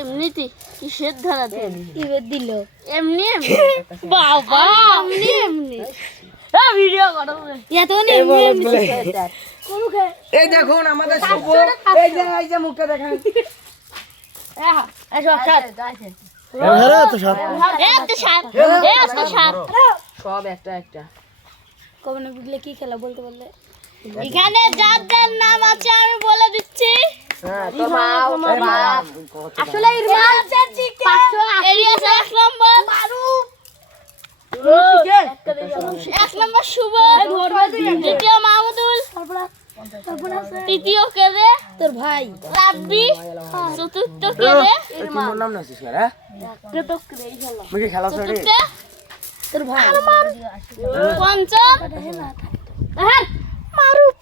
এমনিতে কিসের এবার দিল। এমনি এমনি। বাবা! এমনি এমনি। ভিডিও করো। এত এমনি এমনি এই দেখুন আমাদের শুভ। এই যে এই যে মুখটা দেখান। সব একটা একটা। কমনে বুঝলে কি খেলা বলতে বললে? এখানে যার যার নাম আছে আমি বলে দিচ্ছি। আসলে এক নম্বর। এক নম্বর শুভ। দ্বিতীয় মাহমুদুল তৃতীয় কেদে। তোর ভাই। রাব্বি। চতুর্থ নাম শিশ হ্যাঁ? মুখে খেলা সরে তোর ভাই। পঞ্চম। হ্যাঁ। মারুফ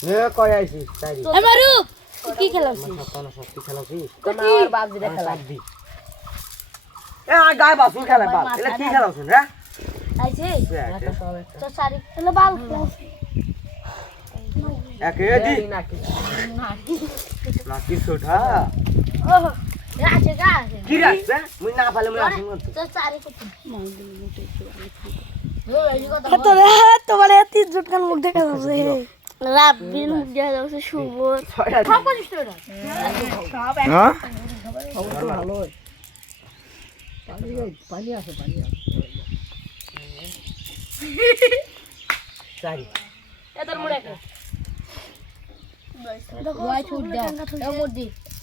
এ কই আইছিস? তাই আমারু কি খেলাছিস? তোমার গায় বাসুর খেলা বাপ এটা কি খেলাছিস রে আইছে একটা সব তো সারি হলো বাল এক এ দি। নাকি। নাকি ছোটা আছে গা আছে। কি রাখছে মুই না পালে মুই আসুন করতে তো সারি কত? তোমার জুটকান মুখ দেখা যাচ্ছে মুখ দেখা যাচ্ছে শুভ ছয়টা হ্যাঁ ভালো পানি আছে পানি আছে চাই এদের মুড়ে কে ওয়াই ছুট দাও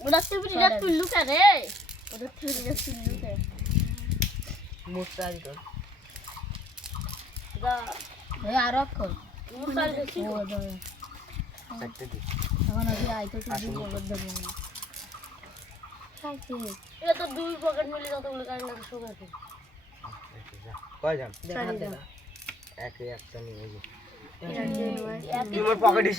ওটা তুই রে ওটা তুই তো একটা দি এখন আমি আইতো তো দিন বলদ দেব খাইছে এটা তো দুই পকেট মিলে যতগুলো কারেন্ট আছে শুভ আছে কয় যান এক একটা নিয়ে তোমার পকেট